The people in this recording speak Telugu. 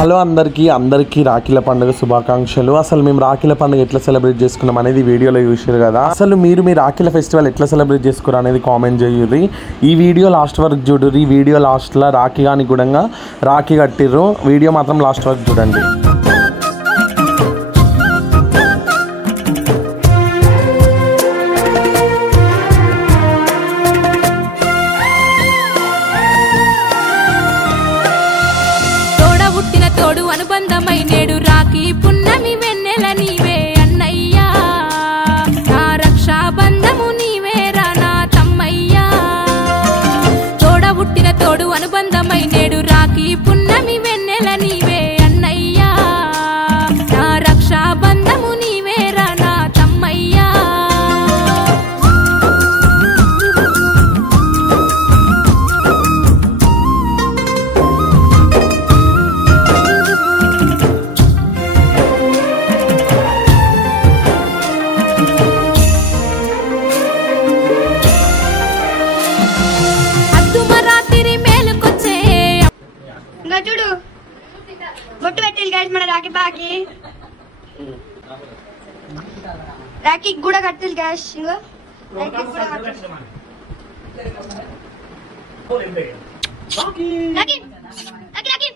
హలో అందరికీ రాఖీల పండుగ శుభాకాంక్షలు. అసలు మేము రాఖీల పండుగ ఎట్లా సెలబ్రేట్ చేసుకున్నాం అనేది వీడియోలో చూసారు కదా. అసలు మీరు మీ రాఖీల ఫెస్టివల్ ఎట్లా సెలబ్రేట్ చేసుకున్నారు అనేది కామెంట్ చేయుర్రి. ఈ వీడియో లాస్ట్ వరకు చూడుర్రి. ఈ వీడియో లాస్ట్లో రాఖీ కానీ కూడా రాఖీ కట్టిర్రు. వీడియో మాత్రం లాస్ట్ వరకు చూడండి. తోడు అనుబంధమై నేడు రాఖీ పున్నమి వెన్నెల నీవే అన్నయ్యా, నా రక్షాబంధము నీవేరా నా తమ్మయ్యా. తోడ పుట్టిన తోడు అనుబంధమై నేడు రాఖీ పున్నమి వెన్నెల నీవే అన్నయ్యా, నా రక్షాబంధము నీవేరా నా తమ్మయ్యా. చూడు బొట్టు పెట్టిల్లు గైస్ మన రాఖీ బాకి రాఖీ కూడా కట్టిల్లు గైస్. ఇంగో రాఖీ కూడా కట్టిల్లు. రాఖీ రాఖీ రాఖీ